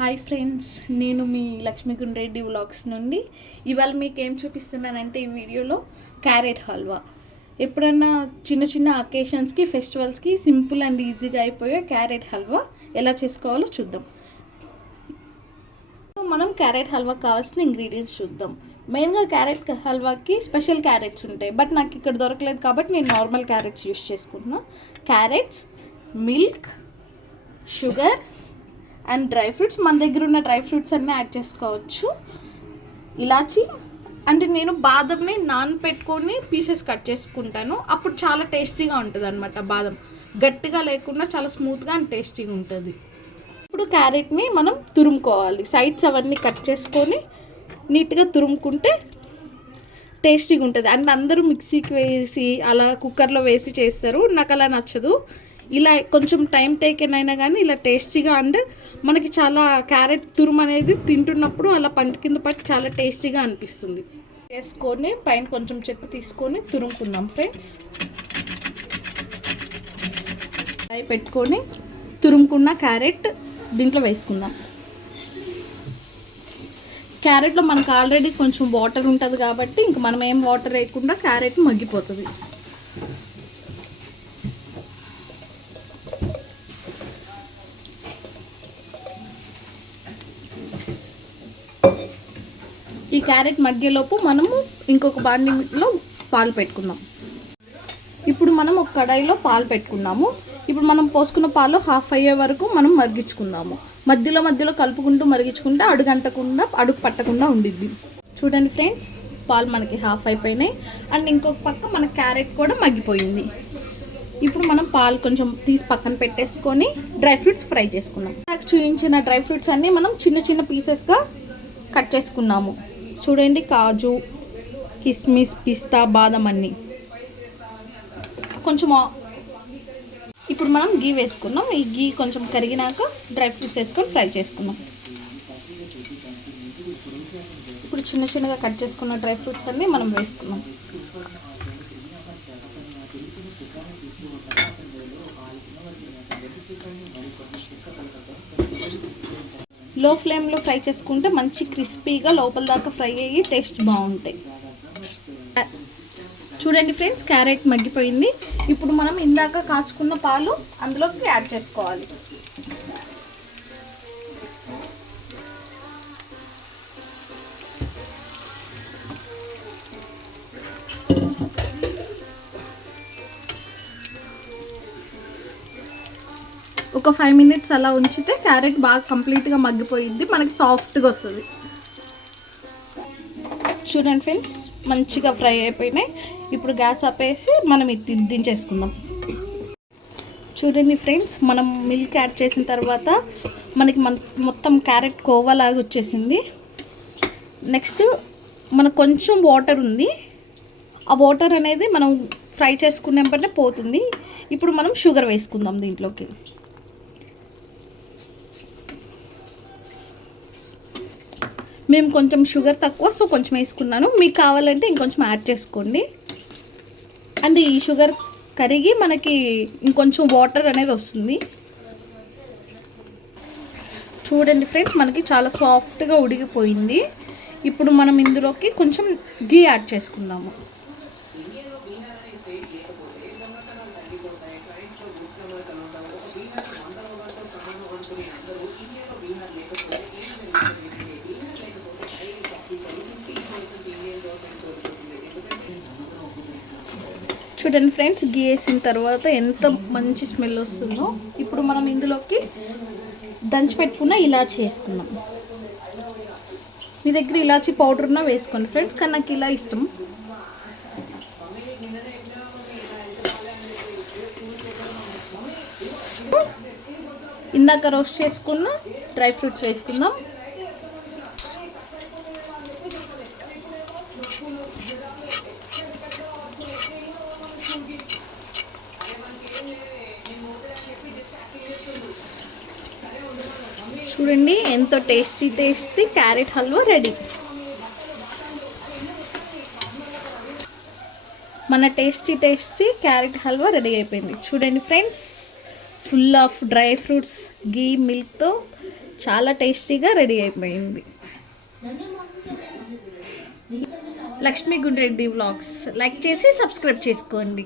Hi friends, నేను మీ Lakshmi Gundreddy vlogs నుండి ఇవాళ మీకు ఏం చూపిస్తున్నానంటే ఈ వీడియోలో క్యారెట్ హల్వా. ఎప్పుడన్నా చిన్న చిన్న అకేషన్స్కి ఫెస్టివల్స్కి సింపుల్ అండ్ ఈజీగా అయిపోయే క్యారెట్ హల్వా ఎలా చేసుకోవాలో చూద్దాం. మనం క్యారెట్ హల్వా కావాల్సిన ఇంగ్రీడియంట్స్ చూద్దాం. మెయిన్గా క్యారెట్ హల్వాకి స్పెషల్ క్యారెట్స్ ఉంటాయి, బట్ నాకు ఇక్కడ దొరకలేదు కాబట్టి నేను నార్మల్ క్యారెట్స్ యూస్ చేసుకుంటున్నా. Carrots, milk, sugar and dry fruits. మన దగ్గర ఉన్న డ్రై ఫ్రూట్స్ అన్నీ యాడ్ చేసుకోవచ్చు. ఇలాచి అంటే నేను బాదంని నానపెట్టుకొని పీసెస్ కట్ చేసుకుంటాను, అప్పుడు చాలా టేస్టీగా ఉంటుంది అనమాట. బాదం గట్టిగా లేకుండా చాలా స్మూత్గా అండ్ టేస్టీగా ఉంటుంది. ఇప్పుడు క్యారెట్ని మనం తురుముకోవాలి. సైడ్స్ అవన్నీ కట్ చేసుకొని నీట్గా తురుముకుంటే టేస్టీగా ఉంటుంది. అండ్ అందరూ మిక్సీకి వేసి అలా కుక్కర్లో వేసి చేస్తారు, నాకు అలా నచ్చదు. ఇలా కొంచెం టైం టేకెన్ అయినా కానీ ఇలా టేస్టీగా అండ్ మనకి చాలా క్యారెట్ తురుము అనేది తింటున్నప్పుడు అలా పంట కింద పట్టి చాలా టేస్టీగా అనిపిస్తుంది. వేసుకొని పైన కొంచెం చెక్క తీసుకొని తురుముకుందాం ఫ్రెండ్స్. అవి పెట్టుకొని తురుముకున్న క్యారెట్ దీంట్లో వేసుకుందాం. క్యారెట్లో మనకు ఆల్రెడీ కొంచెం వాటర్ ఉంటుంది కాబట్టి ఇంక మనం ఏం వాటర్ వేయకుండా క్యారెట్ మగ్గిపోతుంది. ఈ క్యారెట్ మగ్గేలోపు మనము ఇంకొక బాండిలో పాలు పెట్టుకుందాం. ఇప్పుడు మనం ఒక కడాయిలో పాలు పెట్టుకున్నాము. ఇప్పుడు మనం పోసుకున్న పాలు హాఫ్ అయ్యే వరకు మనం మరిగించుకుందాము. మధ్యలో మధ్యలో కలుపుకుంటూ మరిగించుకుంటే అడుగు పట్టకుండా ఉండిద్ది. చూడండి ఫ్రెండ్స్, పాలు మనకి హాఫ్ అయిపోయినాయి అండ్ ఇంకొక పక్క మన క్యారెట్ కూడా మగ్గిపోయింది. ఇప్పుడు మనం పాలు కొంచెం తీసి పక్కన పెట్టేసుకొని డ్రై ఫ్రూట్స్ ఫ్రై చేసుకున్నాం. నాకు చూపించిన డ్రై ఫ్రూట్స్ అన్నీ మనం చిన్న చిన్న పీసెస్గా కట్ చేసుకున్నాము. చూడండి, కాజు, కిస్మిస్, పిస్తా, బాదం అన్నీ. కొంచెం ఇప్పుడు మనం గీ వేసుకున్నాం. ఈ గీ కొంచెం కరిగినాక డ్రై ఫ్రూట్స్ వేసుకొని ఫ్రై చేసుకున్నాం. ఇప్పుడు చిన్న చిన్నగా కట్ చేసుకున్న డ్రై ఫ్రూట్స్ అన్నీ మనం వేసుకున్నాం. లో ఫ్లేమ్లో ఫ్రై చేసుకుంటే మంచి క్రిస్పీగా లోపల దాకా ఫ్రై అయ్యి టేస్ట్ బాగుంటాయి. చూడండి ఫ్రెండ్స్, క్యారెట్ మగ్గిపోయింది. ఇప్పుడు మనం ఇందాక కాచుకున్న పాలు అందులోకి యాడ్ చేసుకోవాలి. ఒక 5 minutes అలా ఉంచితే క్యారెట్ బాగా కంప్లీట్గా మగ్గిపోయింది, మనకి సాఫ్ట్గా వస్తుంది. చూడండి ఫ్రెండ్స్, మంచిగా ఫ్రై అయిపోయినాయి. ఇప్పుడు గ్యాస్ ఆపేసి మనం ఇది దించేసుకుందాం. చూడండి ఫ్రెండ్స్, మనం మిల్క్ యాడ్ చేసిన తర్వాత మనకి మొత్తం క్యారెట్ కోవాలాగా వచ్చేసింది. నెక్స్ట్ మనకు కొంచెం వాటర్ ఉంది. ఆ వాటర్ అనేది మనం ఫ్రై చేసుకునేపటే పోతుంది. ఇప్పుడు మనం షుగర్ వేసుకుందాం దీంట్లోకి. మేము కొంచెం షుగర్ తక్కువ, సో కొంచెం వేసుకున్నాను. మీకు కావాలంటే ఇంకొంచెం యాడ్ చేసుకోండి. అండ్ ఈ షుగర్ కరిగి మనకి ఇంకొంచెం వాటర్ అనేది వస్తుంది. చూడండి ఫ్రెండ్స్, మనకి చాలా సాఫ్ట్గా ఉడికిపోయింది. ఇప్పుడు మనం ఇందులోకి కొంచెం గీ యాడ్ చేసుకుందాము. చూడండి ఫ్రెండ్స్, గీ వేసిన తర్వాత ఎంత మంచి స్మెల్ వస్తుందో. ఇప్పుడు మనం ఇందులోకి దంచి పెట్టుకున్న ఇలాచి వేసుకున్నాం. మీ దగ్గర ఇలాచి పౌడర్ ఉన్నా వేసుకోండి ఫ్రెండ్స్, కానీ నాకు ఇలా ఇష్టం. ఇందాక రోస్ట్ చేసుకున్న డ్రై ఫ్రూట్స్ వేసుకుందాం. చూడండి, ఎంతో టేస్టీ క్యారెట్ హల్వా రెడీ. మన టేస్టీ క్యారెట్ హల్వా రెడీ అయిపోయింది. చూడండి friends, full of dry fruits, ghee, మిల్క్తో చాలా టేస్టీగా రెడీ అయిపోయింది. లక్ష్మీ గుండ్రెడ్డి వ్లాగ్స్ లైక్ చేసి సబ్స్క్రైబ్ చేసుకోండి.